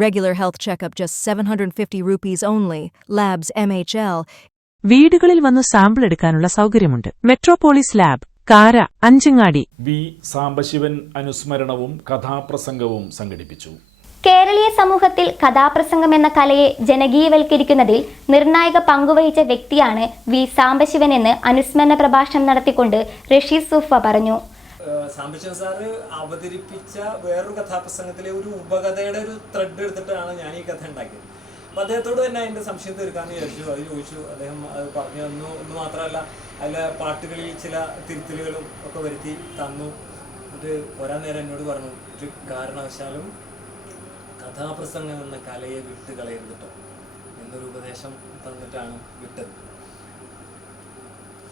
Regular health checkup just 750 rupees only. Labs MHL. വീടുകളിൽ വന്ന് sample എടുക്കാനുള്ള സൗകര്യമുണ്ട് Metropolis lab Kara Anchangadi V Sambasivan അനുസ്മരണവും കഥാപ്രസംഗവും സംഘടിപ്പിച്ചു കേരളീയ സമൂഹത്തിൽ കഥാപ്രസംഗം എന്ന കലയെ ജനകീയവൽക്കരിക്കുന്നതിൽ നിർണായക പങ്കുവഹിച്ച വ്യക്തിയാണ് വി സാംബശിവൻ എന്ന് അനുസ്മരണ പ്രഭാഷണം നടത്തിക്കൊണ്ട് റഷീദ് സൂഫ പറഞ്ഞു സാംബശിവൻ സാറ് അവതരിപ്പിച്ച വേറൊരു കഥാപ്രസംഗത്തിലെ ഒരു ഉപകഥയുടെ ഒരു ത്രെഡ് എടുത്തിട്ടാണ് ഞാൻ ഈ കഥ ഉണ്ടാക്കിയത്. അപ്പോൾ അദ്ദേഹത്തോട് തന്നെ അതിന്റെ സംശയം തീർക്കാമെന്ന് വിചാരിച്ചു. അത് ചോദിച്ചു. അദ്ദേഹം അത് പറഞ്ഞു തന്നു. എന്ന് മാത്രമല്ല അതിലെ പാട്ടുകളിൽ ചില തിരുത്തലുകളും ഒക്കെ വരുത്തി തന്നു. അത് ഒരാ നേരം എന്നോട് പറഞ്ഞു ഒരു കാരണവശാലും കഥാപ്രസംഗം എന്ന കലയെ വിട്ട് കളയരുത് കേട്ടോ എന്നൊരു ഉപദേശം തന്നിട്ടാണ് വിട്ടത്.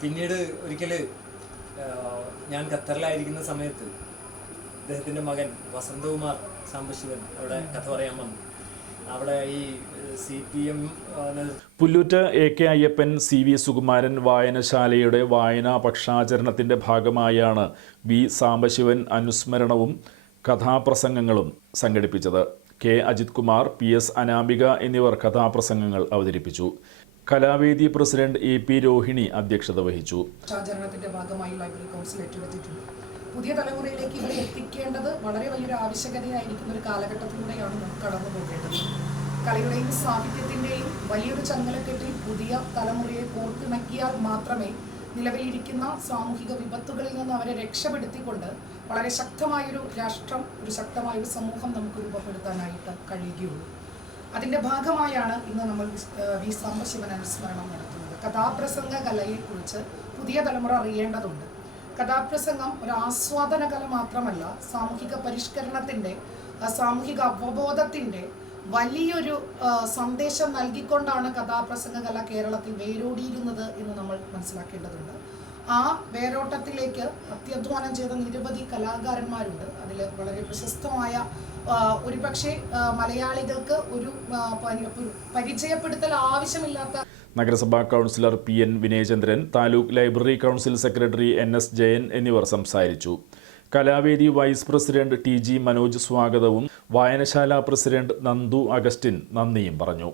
പിന്നീട് ഒരിക്കൽ ഞാൻ ഖത്തറിലായിരിക്കുന്ന സമയത്ത് അദ്ദേഹത്തിന്റെ മകൻ വസന്തകുമാർ സാംബശിവൻ അവിടെ കഥ പറയാൻ വന്നു. അവിടെ ഈ C P M Pullut A K Ayyappan C V Sukumaran വായനശാലയുടെ വായനാ പക്ഷാചരണത്തിന്റെ ഭാഗമായാണ് വി സാംബശിവൻ അനുസ്മരണവും കഥാപ്രസംഗങ്ങളും സംഘടിപ്പിച്ചത്. K Ajith Kumar P S Anamika എന്നിവർ കഥാപ്രസംഗങ്ങൾ അവതരിപ്പിച്ചു. കലാവേദി പ്രസിഡന്റ് എ പി രോഹിണി അധ്യക്ഷത വഹിച്ചു. ഭാഗമായി ലൈബ്രറി കൗൺസിൽ പുതിയ തലമുറയിലേക്ക് ഇവരെ എത്തിക്കേണ്ടത് വളരെ വലിയൊരു ആവശ്യകതയായിരിക്കുന്ന ഒരു കാലഘട്ടത്തിലൂടെയാണ് നമുക്ക് കടന്നു പോകേണ്ടത്. കലയുടെയും സാഹിത്യത്തിന്റെയും വലിയൊരു ചങ്ങലക്കെട്ടിൽ പുതിയ തലമുറയെ കോർത്തിണക്കിയാൽ മാത്രമേ നിലവിലിരിക്കുന്ന സാമൂഹിക വിപത്തുകളിൽ നിന്ന് അവരെ രക്ഷപ്പെടുത്തിക്കൊണ്ട് വളരെ ശക്തമായൊരു രാഷ്ട്രം ഒരു ശക്തമായൊരു സമൂഹം നമുക്ക് രൂപപ്പെടുത്താനായിട്ട് കഴിയുകയുള്ളൂ. അതിന്റെ ഭാഗമായാണ് ഇന്ന് നമ്മൾ വി സാംബശിവൻ അനുസ്മരണം നടത്തുന്നത്. കഥാപ്രസംഗ കലയെക്കുറിച്ച് പുതിയ തലമുറ അറിയേണ്ടതുണ്ട്. കഥാപ്രസംഗം ഒരു ആസ്വാദന കല മാത്രമല്ല സാമൂഹിക പരിഷ്കരണത്തിന്റെ സാമൂഹിക അവബോധത്തിന്റെ വലിയൊരു സന്ദേശം നൽകിക്കൊണ്ടാണ് കഥാപ്രസംഗ കല കേരളത്തിൽ വേരോടിയിരുന്നത് എന്ന് നമ്മൾ മനസ്സിലാക്കേണ്ടതുണ്ട്. ആ വേരോട്ടത്തിലേക്ക് അത്യധ്വാനം ചെയ്ത നിരവധി കലാകാരന്മാരുണ്ട്. അതിൽ വളരെ പ്രശസ്തമായ ഒരു ഒരുപക്ഷെ മലയാളികൾക്ക് ഒരു പരിചയപ്പെടുത്തൽ ആവശ്യമില്ലാത്ത നഗരസഭാ councillor P N Vinayachandran taluk library council secretary N S Jayan എന്നിവർ സംസാരിച്ചു. Kalavedi vice president T G Manoj സ്വാഗതവും വായനശാല പ്രസിഡന്റ് നന്ദു അഗസ്റ്റിൻ നന്ദിയും പറഞ്ഞു.